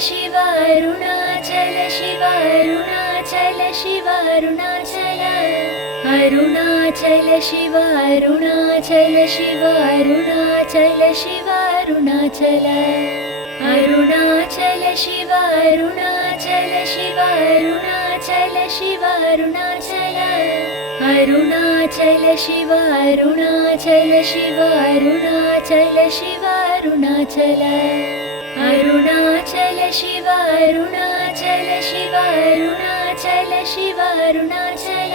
Shiva Arunachal Shiva Arunachal Shiva Arunachal Arunachal Shiva Arunachal Shiva Arunachal Shiva Arunachal Arunachal Shiva Arunachal Shiva Arunachal Shiva Arunachal Arunachal Shiva Arunachal Shiva Arunachal Shiva Arunachal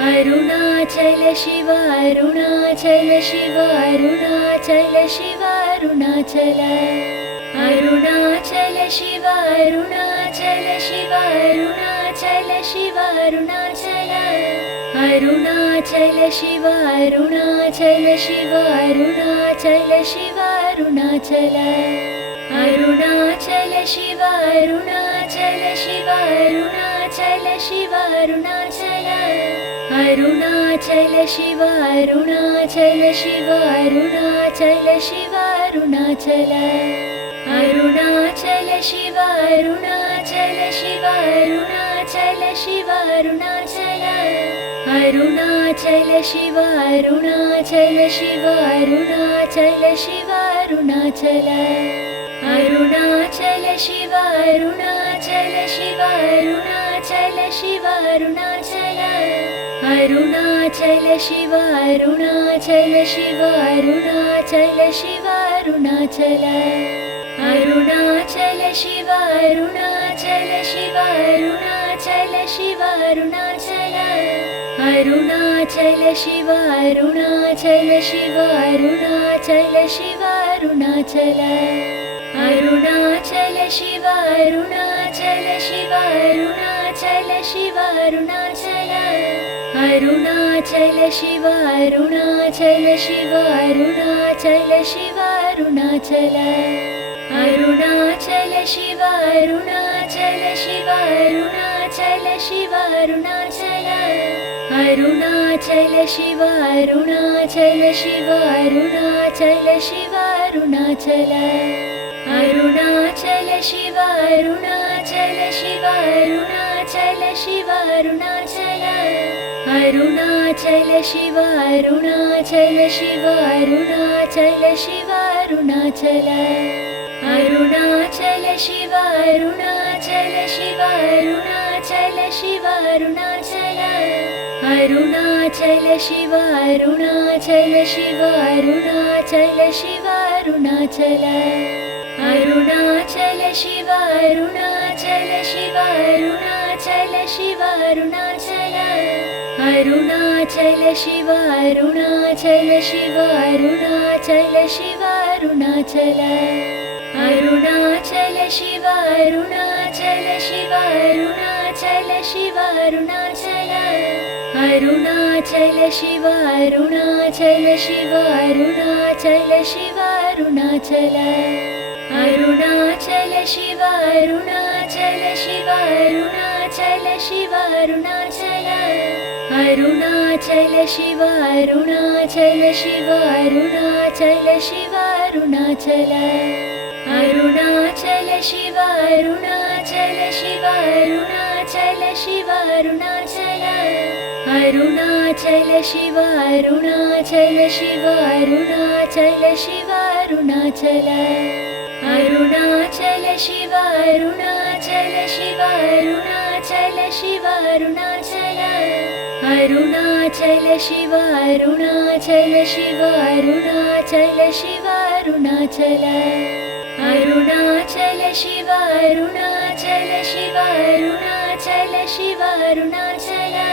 Arunachal Shiva Arunachal Shiva Arunachal Shiva Arunachal Arunachal Shiva Arunachal Shiva Arunachal Shiva Arunachal Arunachal Shiva Arunachal Shiva Arunachal Shiva Arunachal Arunachal Shiva Arunachal Shiva Arunachal Shiva Arunachal Arunachal Shiva Arunachal Shiva Arunachal Shiva Arunachal Arunachal Shiva Arunachal Shiva Arunachal Shiva Arunachal Arunachal Shiva Arunachal Shiva Arunachal Shiva Arunachal Arunachal Shiva Arunachal Shiva Arunachal Shiva Arunachal Arunachal Shiva Arunachal Shiva Arunachal Shiva Arunachal Arunachal Shiva Arunachal Shiva Arunachal Shiva Arunachal Arunachal Shiva Arunachal Shiva Arunachal Shiva Arunachal Arunachal Shiva Arunachal Shiva Arunachal Shiva Arunachal Arunachal Shiva Arunachal Shiva Arunachal Shiva Arunachal Arunachal Shiva Arunachal Shiva Arunachal Shiva Arunachal Arunachal Shiva Arunachal Shiva Arunachal Shiva Arunachal Arunachal Shiva Arunachal Shiva Arunachal Shiva Arunachal Arunachal Shiva Arunachal Shiva Arunachal Shiva Arunachal Arunachal Shiva Arunachal Shiva Arunachal Shiva Arunachal Arunachal Shiva Arunachal Shiva Arunachal Shiva Arunachal Arunachal Shiva Arunachal Shiva Arunachal Shiva Arunachal Arunachal Shiva Arunachal Shiva Arunachal Shiva Arunachal Arunachal Shiva Arunachal Shiva Arunachal Shiva Arunachal Arunachal Shiva Arunachal Shiva Arunachal Shiva Arunachal Arunachal Shiva Arunachal Shiva Arunachal Shiva Arunachal Arunachal Shiva Arunachal Shiva Arunachal Shiva Arunachal Arunachal Shiva Arunachal Shiva Arunachal Shiva Arunachal Arunachal Shiva Arunachal Shiva Arunachal Shiva Arunachal Arunachal Shiva Arunachal Shiva Arunachal Shiva Arunachal Arunachal Shiva Arunachal Shiva Arunachal Shiva Arunachal Arunachal Shiva Arunachal Shiva Arunachal Shiva Arunachal Arunachal Shiva Arunachal Shiva Arunachal Shiva Arunachal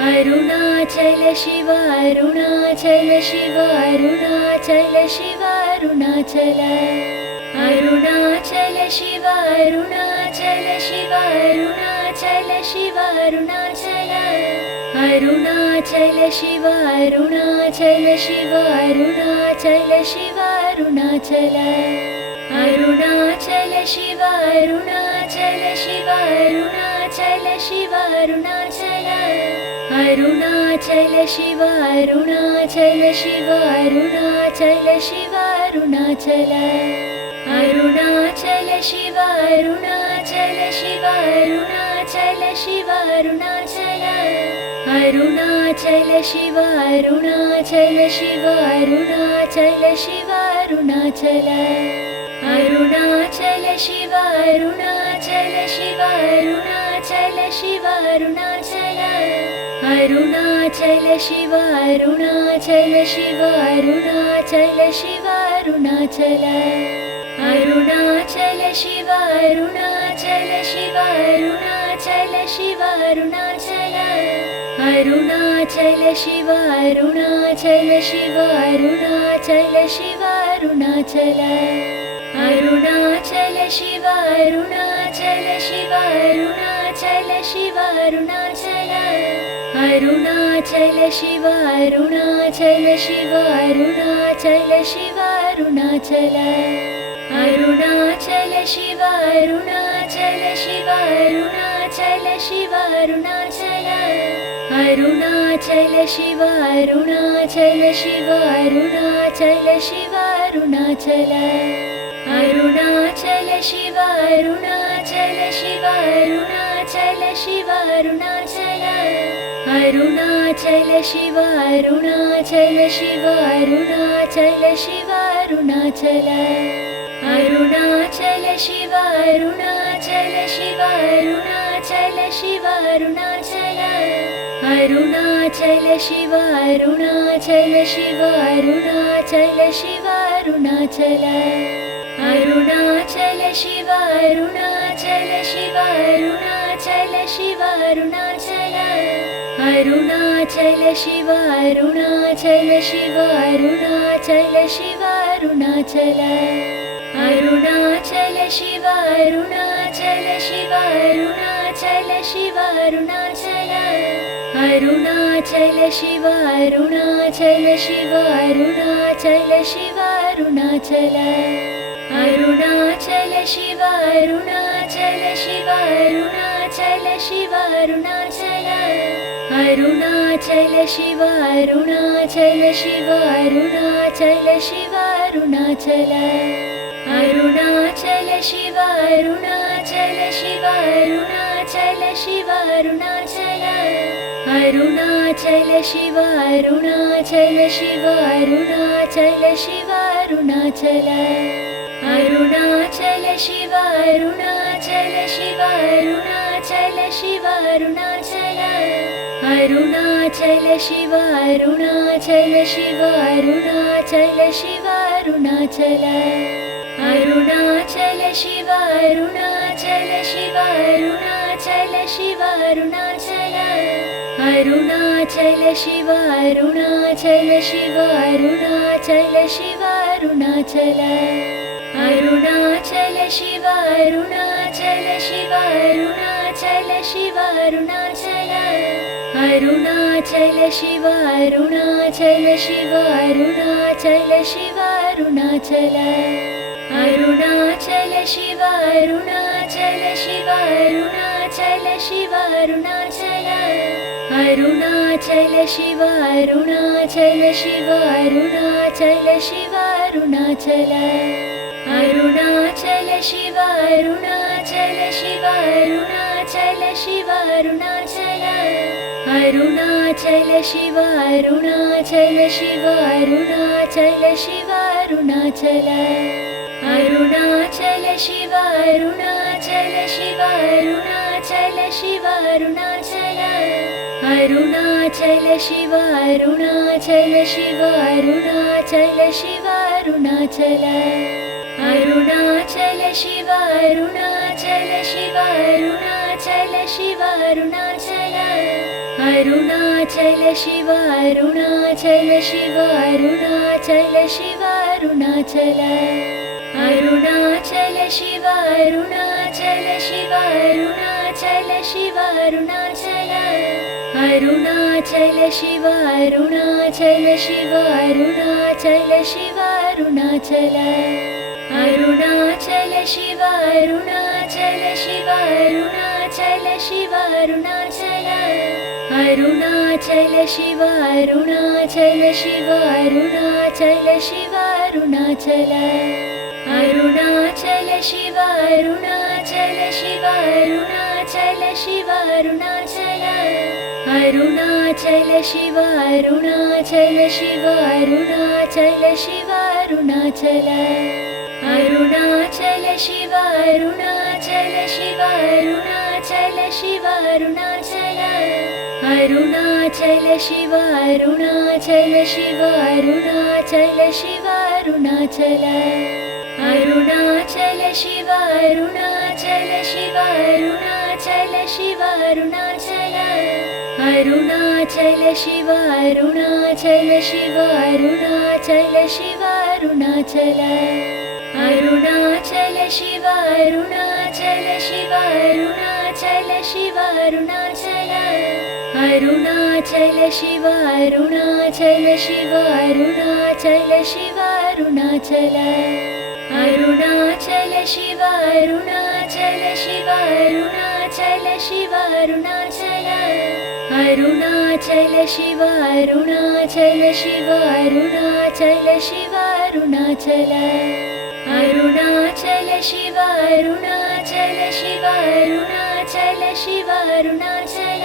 Arunachal Shiva Arunachal Shiva Arunachal Shiva Arunachal Arunachal Shiva Arunachal Shiva Arunachal Shiva Arunachal Arunachal Shiva Arunachal Shiva Arunachal Shiva Arunachal Arunachal Shiva Arunachal Shiva Arunachal Shiva Arunachal Arunachal Shiva Arunachal Shiva Arunachal Shiva Arunachal Arunachal Shiva Arunachal Shiva Arunachal Shiva Arunachal Arunachal Shiva Arunachal Shiva Arunachal Shiva Arunachal Arunachal Shiva Arunachal Shiva Arunachal Shiva Arunachal Arunachal Shiva Arunachal Shiva Arunachal Shiva Arunachal Arunachal Shiva Arunachal Shiva Arunachal Shiva Arunachal Arunachal Shiva Arunachal Shiva Arunachal Shiva Arunachal Arunachal Shiva Arunachal Shiva Arunachal Shiva Arunachal Arunachal Shiva Arunachal Shiva Arunachal Shiva Arunachal Arunachal Shiva Arunachal Shiva Arunachal Shiva Arunachal Arunachal Shiva Arunachal Shiva Arunachal Shiva Arunachal Arunachal Shiva Arunachal Shiva Arunachal Shiva Arunachal Arunachal Shiva Arunachal Shiva Arunachal Shiva Arunachal Arunachal Shiva Arunachal Shiva Arunachal Shiva Arunachal Arunachal Shiva Arunachal Shiva Arunachal Shiva Arunachal Arunachal Shiva Arunachal Shiva Arunachal Shiva Arunachal Arunachal Shiva Arunachal Shiva Arunachal Shiva Arunachal Arunachal Shiva Arunachal Shiva Arunachal Shiva Arunachal Arunachal Shiva Arunachal Shiva Arunachal Shiva Arunachal Arunachal Shiva Arunachal Shiva Arunachal Shiva Arunachal Arunachal Shiva Arunachal Shiva Arunachal Shiva Arunachal Arunachal Shiva Arunachal Shiva Arunachal Shiva Arunachal Arunachal Shiva Arunachal Shiva Arunachal Shiva Arunachal Arunachal Shiva Arunachal Shiva Arunachal Shiva Arunachal Arunachal Shiva Arunachal Shiva Arunachal Shiva Arunachal Arunachal Shiva Arunachal Shiva Arunachal Shiva Arunachal Arunachal Shiva Arunachal Shiva Arunachal Shiva Arunachal Arunachal Shiva Arunachal Shiva Arunachal Shiva Arunachal Arunachal Shiva Arunachal Shiva Arunachal Shiva Arunachal Arunachal Shiva Arunachal Shiva Arunachal Shiva Arunachal Arunachal Shiva Arunachal Shiva Arunachal Shiva Arunachal Arunachal Shiva Arunachal Shiva Arunachal Shiva Arunachal Arunachal Shiva Arunachal Shiva Arunachal Shiva Arunachal Arunachal Shiva Arunachal Shiva Arunachal Shiva Arunachal Arunachal Shiva Arunachal Shiva Arunachal Shiva Arunachal Arunachal Shiva Arunachal Shiva Arunachal Shiva Arunachal Arunachal Shiva Arunachal Shiva Arunachal Shiva Arunachal Arunachal Shiva Arunachal Shiva Arunachal Shiva Arunachal Arunachal Shiva Arunachal Shiva Arunachal Shiva Arunachal Arunachal Shiva Arunachal Shiva Arunachal Shiva Arunachal Arunachal Shiva Arunachal Shiva Arunachal Shiva Arunachal Arunachal Shiva Arunachal Shiva Arunachal Shiva Arunachal Arunachal Shiva Arunachal Shiva Arunachal Shiva Arunachal Arunachal Shiva Arunachal Shiva Arunachal Shiva Arunachal Arunachal Shiva Arunachal Shiva Arunachal Shiva Arunachal Arunachal Shiva Arunachal Shiva Arunachal Shiva Arunachal Arunachal Shiva Arunachal Shiva Arunachal Shiva Arunachal Arunachal Shiva Arunachal Shiva Arunachal Shiva Arunachal Arunachal Shiva Arunachal Shiva Arunachal Shiva Arunachal Arunachal Shiva Arunachal Shiva Arunachal Shiva Arunachal Arunachal Shiva Arunachal Shiva Arunachal Shiva Arunachal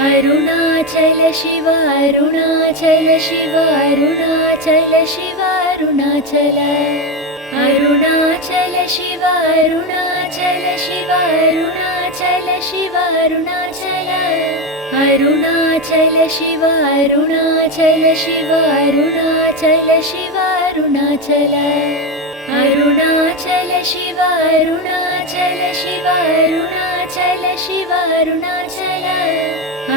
Arunachal Shiva Arunachal Shiva Arunachal Shiva Arunachal Arunachal Shiva Arunachal Shiva Arunachal Shiva Arunachal Arunachal Shiva Arunachal Shiva Arunachal Shiva Arunachal Arunachal Shiva Arunachal Shiva Arunachal Shiva Arunachal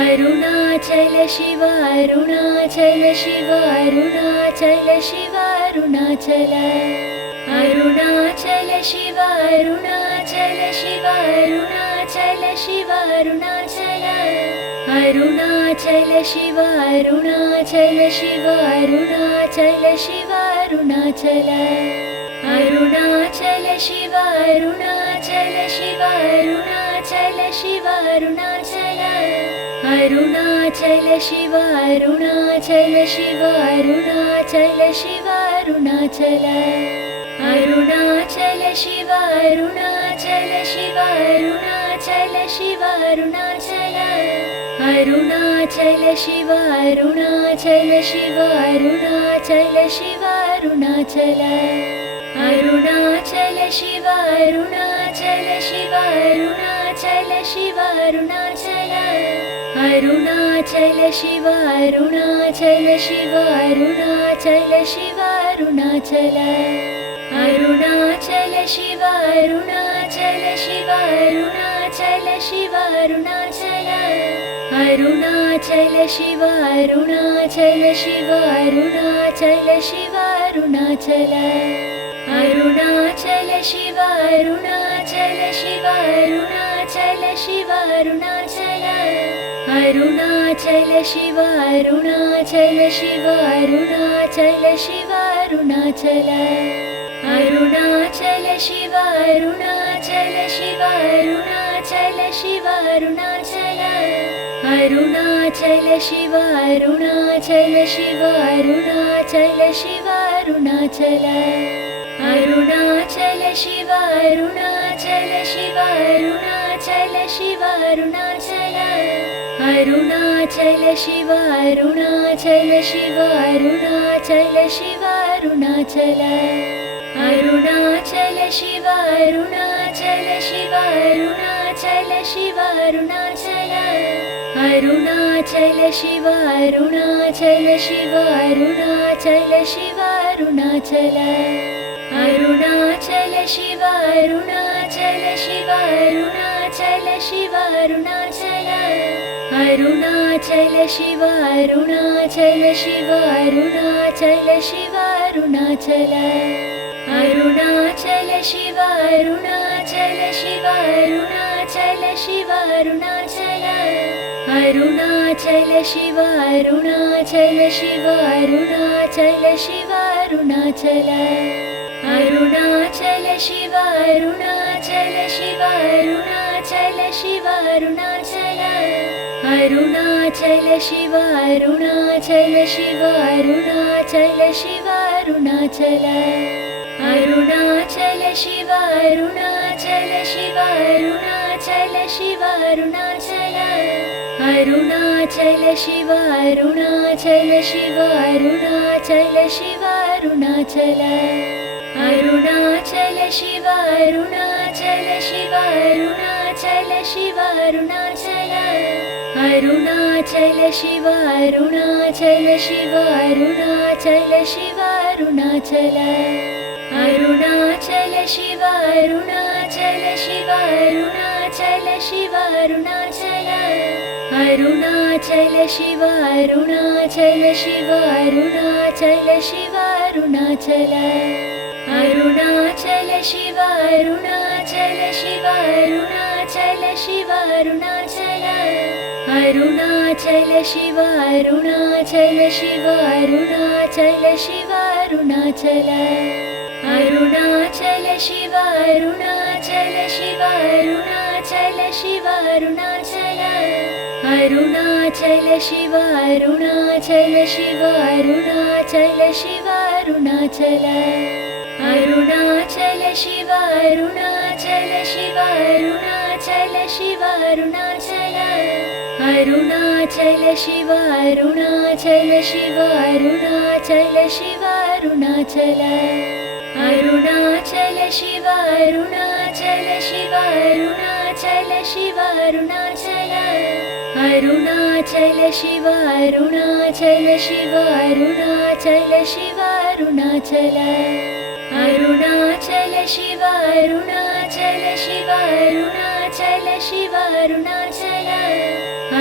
Arunachal Shiva Arunachal Shiva Arunachal Shiva Arunachal Arunachal Shiva Arunachal Shiva Arunachal Shiva Arunachal Arunachal Shiva Arunachal Shiva Arunachal Shiva Arunachal Arunachal Shiva Arunachal Shiva Arunachal Shiva Arunachal Arunachal Shiva Arunachal Shiva Arunachal Shiva Arunachal Arunachal Shiva Arunachal Shiva Arunachal Shiva Arunachal Arunachal Shiva Arunachal Shiva Arunachal Shiva Arunachal Arunachal Shiva Arunachal Shiva Arunachal Shiva Arunachal Arunachal Shiva Arunachal Shiva Arunachal Shiva Arunachal Arunachal Shiva Arunachal Shiva Arunachal Shiva Arunachal Arunachal Shiva Arunachal Shiva Arunachal Shiva Arunachal Arunachal Shiva Arunachal Shiva Arunachal Shiva Arunachal Arunachal Shiva Arunachal Shiva Arunachal Shiva Arunachal Arunachal Shiva Arunachal Shiva Arunachal Shiva Arunachal Arunachal Shiva Arunachal Shiva Arunachal Shiva Arunachal Arunachal Shiva Arunachal Shiva Arunachal Shiva Arunachal Arunachal Shiva Arunachal Shiva Arunachal Shiva Arunachal Arunachal Shiva Arunachal Shiva Arunachal Shiva Arunachal Arunachal Shiva Arunachal Shiva Arunachal Shiva Arunachal Arunachal Shiva Arunachal Shiva Arunachal Shiva Arunachal Arunachal Shiva Arunachal Shiva Arunachal Shiva Arunachal Arunachal Shiva Arunachal Shiva Arunachal Shiva Arunachal Arunachal Shiva Arunachal Shiva Arunachal Shiva Arunachal Arunachal Shiva Arunachal Shiva Arunachal Shiva Arunachal Arunachal Shiva Arunachal Shiva Arunachal Shiva Arunachal Arunachal Shiva Arunachal Shiva Arunachal Shiva Arunachal Arunachal Shiva Arunachal Shiva Arunachal Shiva Arunachal Arunachal Shiva Arunachal Shiva Arunachal Shiva Arunachal Arunachal Shiva Arunachal Shiva Arunachal Shiva Arunachal Arunachal Shiva Arunachal Shiva Arunachal Shiva Arunachal Arunachal Shiva Arunachal Shiva Arunachal Shiva Arunachal Arunachal Shiva Arunachal Shiva Arunachal Shiva Arunachal Arunachal Shiva Arunachal Shiva Arunachal Shiva Arunachal Arunachal Shiva Arunachal Shiva Arunachal Shiva Arunachal Arunachal Shiva Arunachal Shiva Arunachal Shiva Arunachal Arunachal Shiva Arunachal Shiva Arunachal Shiva Arunachal Arunachal Shiva Arunachal Shiva Arunachal Shiva Arunachal Arunachal Shiva Arunachal Shiva Arunachal Shiva Arunachal Arunachal Shiva Arunachal Shiva Arunachal Shiva Arunachal Arunachal Shiva Arunachal Shiva Arunachal Shiva Arunachal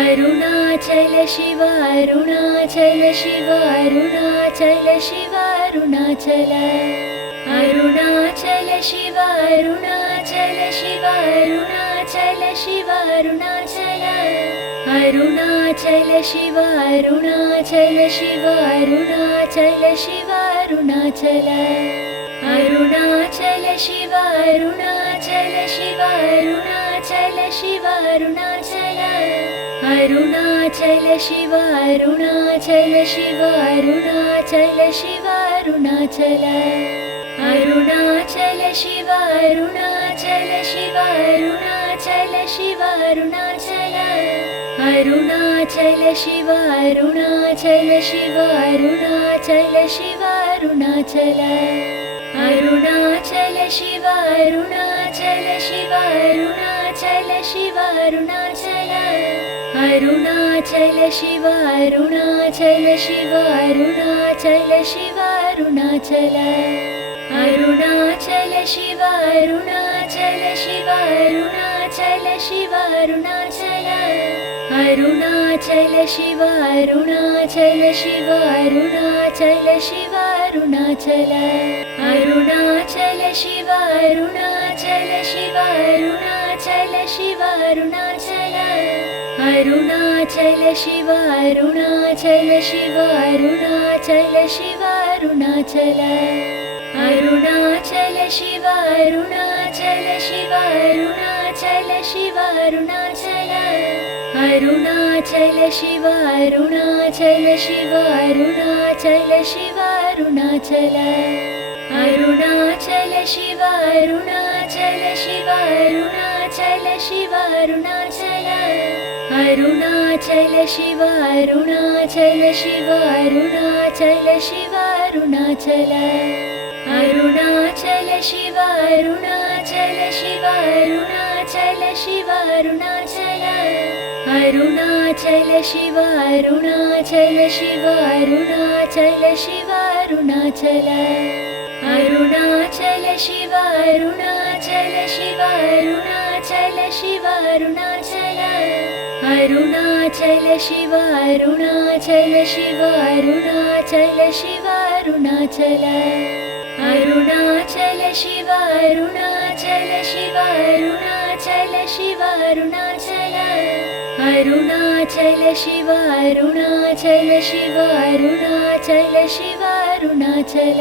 Arunachal Shiva Arunachal Shiva Arunachal Shiva Arunachal Arunachal Shiva Arunachal Shiva Arunachal Shiva Arunachal Arunachal Shiva Arunachal Shiva Arunachal Shiva Arunachal Arunachal Shiva Arunachal Shiva Arunachal Shiva Arunachal Arunachal Shiva Arunachal Shiva Arunachal Shiva Arunachal Arunachal Shiva Arunachal Shiva Arunachal Shiva Arunachal Arunachal Shiva Arunachal Shiva Arunachal Shiva Arunachal Arunachal Shiva Arunachal Shiva Arunachal Shiva Arunachal Arunachal Shiva Arunachal Shiva Arunachal Shiva Arunachal Arunachal Shiva Arunachal Shiva Arunachal Shiva Arunachal Arunachal Shiva Arunachal Shiva Arunachal Shiva Arunachal Arunachal Shiva Arunachal Shiva Arunachal Shiva Arunachal Arunachal Shiva Arunachal Shiva Arunachal Shiva Arunachal Arunachal Shiva Arunachal Shiva Arunachal Shiva Arunachal Arunachal Shiva Arunachal Shiva Arunachal Shiva Arunachal Arunachal Shiva Arunachal Shiva Arunachal Shiva Arunachal Arunachal Shiva Arunachal Shiva Arunachal Shiva Arunachal Arunachal Shiva Arunachal Shiva Arunachal Shiva Arunachal Arunachal Shiva Arunachal Shiva Arunachal Shiva Arunachal Arunachal Shiva Arunachal Shiva Arunachal Shiva Arunachal Arunachal Shiva Arunachal Shiva Arunachal Shiva Arunachal Arunachal Shiva Arunachal Shiva Arunachal Shiva Arunachal Arunachal Shiva Arunachal Shiva Arunachal Shiva Arunachal Arunachal Shiva Arunachal Shiva Arunachal Shiva Arunachal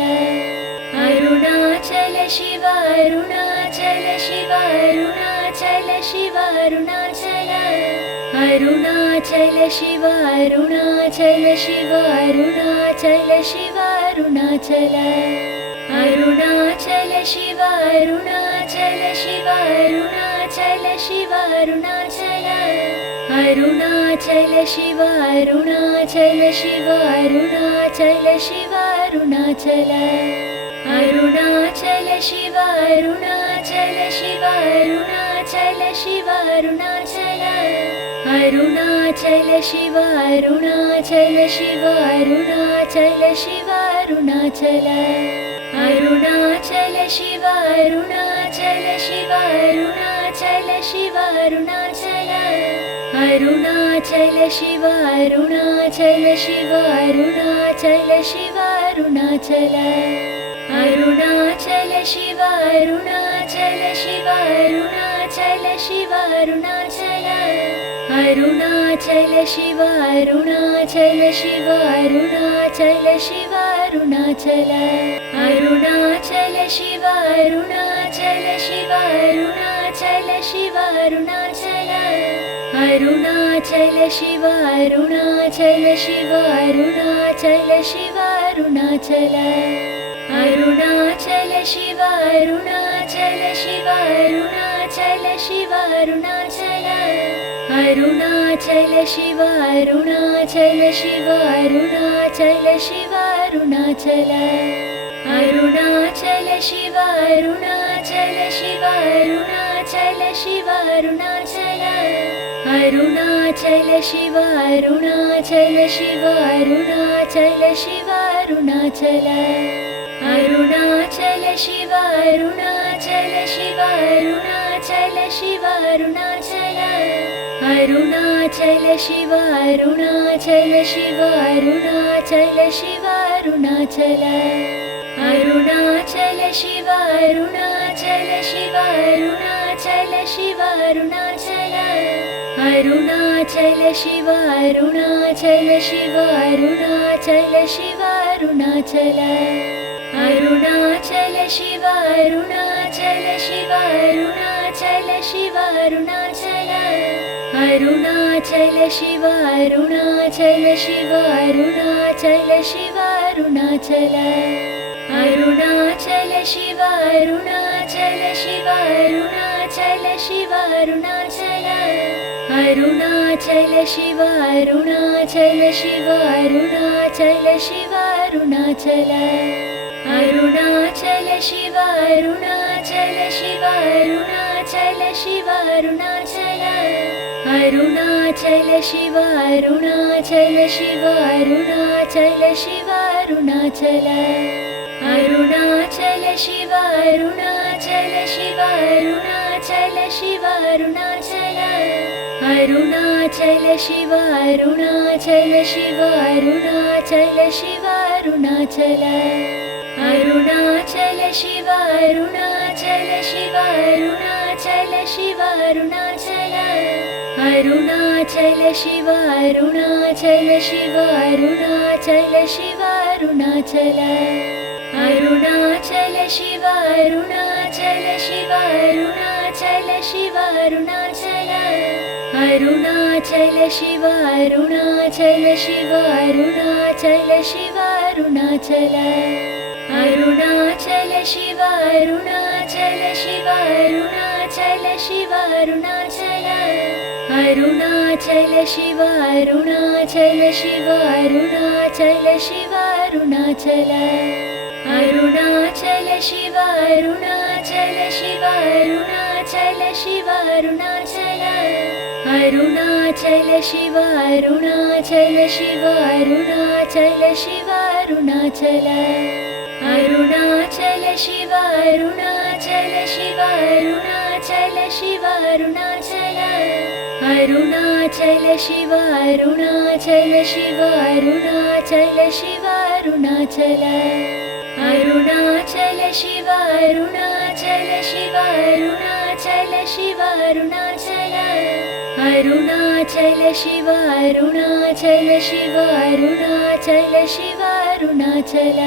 Arunachal Shiva Arunachal Shiva Arunachal Shiva Arunachal Arunachal Shiva Arunachal Shiva Arunachal Shiva Arunachal Arunachal Shiva Arunachal Shiva Arunachal Shiva Arunachal Arunachal Shiva Arunachal Shiva Arunachal Shiva Arunachal Arunachal Shiva Arunachal Shiva Arunachal Shiva Arunachal Arunachal Shiva Arunachal Shiva Arunachal Shiva Arunachal Arunachal Shiva Arunachal Shiva Arunachal Shiva Arunachal Arunachal Shiva Arunachal Shiva Arunachal Shiva Arunachal Arunachal Shiva Arunachal Shiva Arunachal Shiva Arunachal Arunachal Shiva Arunachal Shiva Arunachal Shiva Arunachal Arunachal Shiva Arunachal Shiva Arunachal Shiva Arunachal Arunachal Shiva Arunachal Shiva Arunachal Shiva Arunachal Arunachal Shiva Arunachal Shiva Arunachal Shiva Arunachal Arunachal Shiva Arunachal Shiva Arunachal Shiva Arunachal Arunachal Shiva Arunachal Shiva Arunachal Shiva Arunachal Arunachal Shiva Arunachal Shiva Arunachal Shiva Arunachal Arunachal Shiva Arunachal Shiva Arunachal Shiva Arunachal Arunachal Shiva Arunachal Shiva Arunachal Shiva Arunachal Arunachal Shiva Arunachal Shiva Arunachal Shiva Arunachal Arunachal Shiva Arunachal Shiva Arunachal Shiva Arunachal Arunachal Shiva Arunachal Shiva Arunachal Shiva Arunachal Arunachal Shiva Arunachal Shiva Arunachal Shiva Arunachal Arunachal Shiva Arunachal Shiva Arunachal Shiva Arunachal Arunachal Shiva Arunachal Shiva Arunachal Shiva Arunachal Arunachal Shiva Arunachal Shiva Arunachal Shiva Arunachal Arunachal Shiva Arunachal Shiva Arunachal Shiva Arunachal Arunachal Shiva Arunachal Shiva Arunachal Shiva Arunachal Arunachal Shiva Arunachal Shiva Arunachal Shiva Arunachal Arunachal Shiva Arunachal Shiva Arunachal Shiva Arunachal Arunachal Shiva Arunachal Shiva Arunachal Shiva Arunachal Arunachal Shiva Arunachal Shiva Arunachal Shiva Arunachal Arunachal Shiva Arunachal Shiva Arunachal Shiva Arunachal Arunachal Shiva Arunachal Shiva Arunachal Shiva Arunachal Arunachal Shiva Arunachal Shiva Arunachal Shiva Arunachal Arunachal Shiva Arunachal Shiva Arunachal Shiva Arunachal Arunachal Shiva Arunachal Shiva Arunachal Shiva Arunachal Arunachal Shiva Arunachal Shiva Arunachal Shiva Arunachal Arunachal Shiva Arunachal Shiva Arunachal Shiva Arunachal Arunachal Shiva Arunachal Shiva Arunachal Shiva Arunachal Arunachal Shiva Arunachal Shiva Arunachal Shiva Arunachal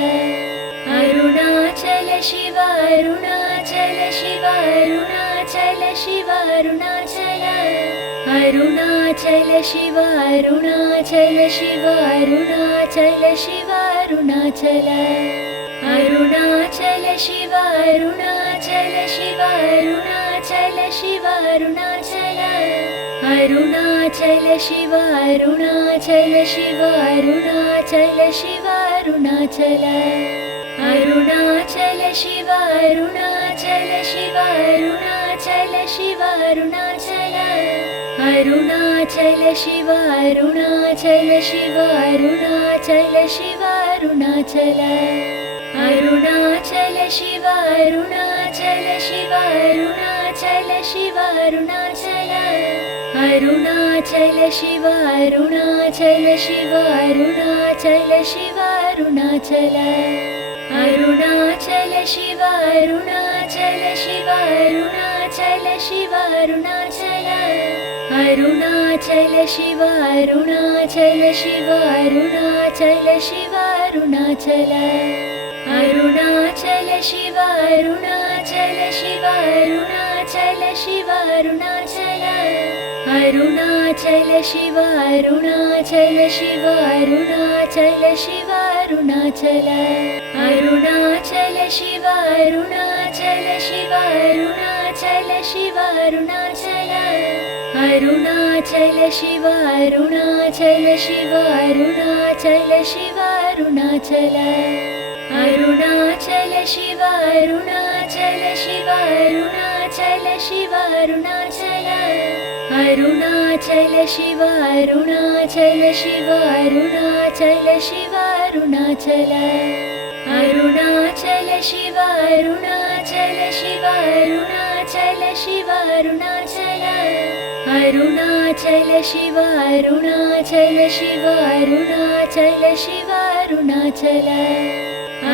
Arunachal Shiva Arunachal Shiva Arunachal Shiva Arunachal Arunachal Shiva Arunachal Shiva Arunachal Shiva Arunachal Arunachal Shiva Arunachal Shiva Arunachal Shiva Arunachal Arunachal Shiva Arunachal Shiva Arunachal Shiva Arunachal Arunachal Shiva Arunachal Shiva Arunachal Shiva Arunachal Arunachal Shiva Arunachal Shiva Arunachal Shiva Arunachal Arunachal Shiva Arunachal Shiva Arunachal Shiva Arunachal Arunachal Shiva Arunachal Shiva Arunachal Shiva Arunachal Arunachal Shiva Arunachal Shiva Arunachal Shiva Arunachal Arunachal Shiva Arunachal Shiva Arunachal Shiva Arunachal Arunachal Shiva Arunachal Shiva Arunachal Shiva Arunachal Arunachal Shiva Arunachal Shiva Arunachal Shiva Arunachal Arunachal Shiva Arunachal Shiva Arunachal Shiva Arunachal Arunachal Shiva Arunachal Shiva Arunachal Shiva Arunachal Arunachal Shiva Arunachal Shiva Arunachal Shiva Arunachal Arunachal Shiva Arunachal Shiva Arunachal Shiva Arunachal Arunachal Shiva Arunachal Shiva Arunachal Shiva Arunachal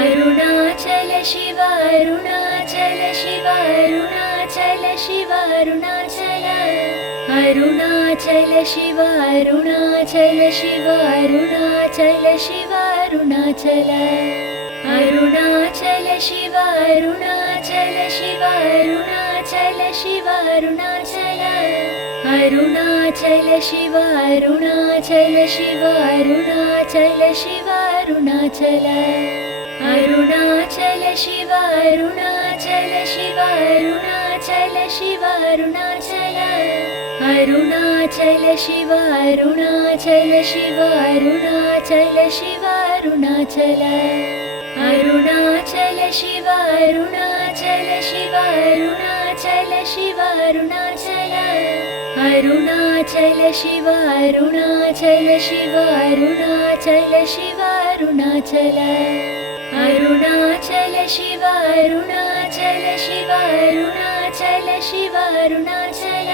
Arunachal Shiva Arunachal Shiva Arunachal Shiva Arunachal Arunachal Shiva Arunachal Shiva Arunachal Shiva Arunachal Arunachal Shiva Arunachal Shiva Arunachal Shiva Arunachal Arunachal Shiva Arunachal Shiva Arunachal Shiva Arunachal Arunachal Shiva Arunachal Shiva Arunachal Shiva Arunachal Arunachal Shiva Arunachal Shiva Arunachal Shiva Arunachal Arunachal Shiva Arunachal Shiva Arunachal Shiva Arunachal Arunachal Shiva Arunachal Shiva Arunachal Shiva Arunachal Arunachal Shiva Arunachal Shiva Arunachal Shiva Arunachal Arunachal Shiva Arunachal Shiva Arunachal Shiva Arunachal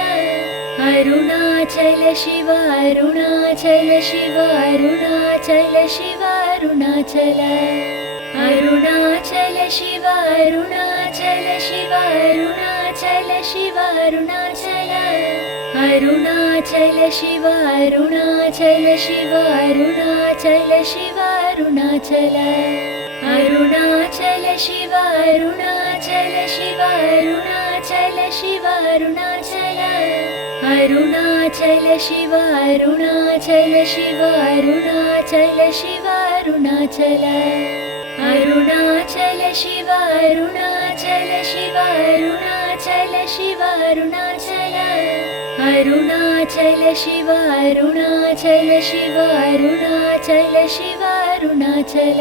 Arunachal Shiva Arunachal Shiva Arunachal Shiva Arunachal Arunachal Shiva Arunachal Shiva Arunachal Shiva Arunachal Arunachal Shiva Arunachal Shiva Arunachal Shiva Arunachal Arunachal Shiva Arunachal Shiva Arunachal Shiva Arunachal Arunachal Shiva Arunachal Shiva Arunachal Shiva Arunachal Arunachal Shiva Arunachal Shiva Arunachal Shiva Arunachal Arunachal Shiva Arunachal Shiva Arunachal Shiva Arunachal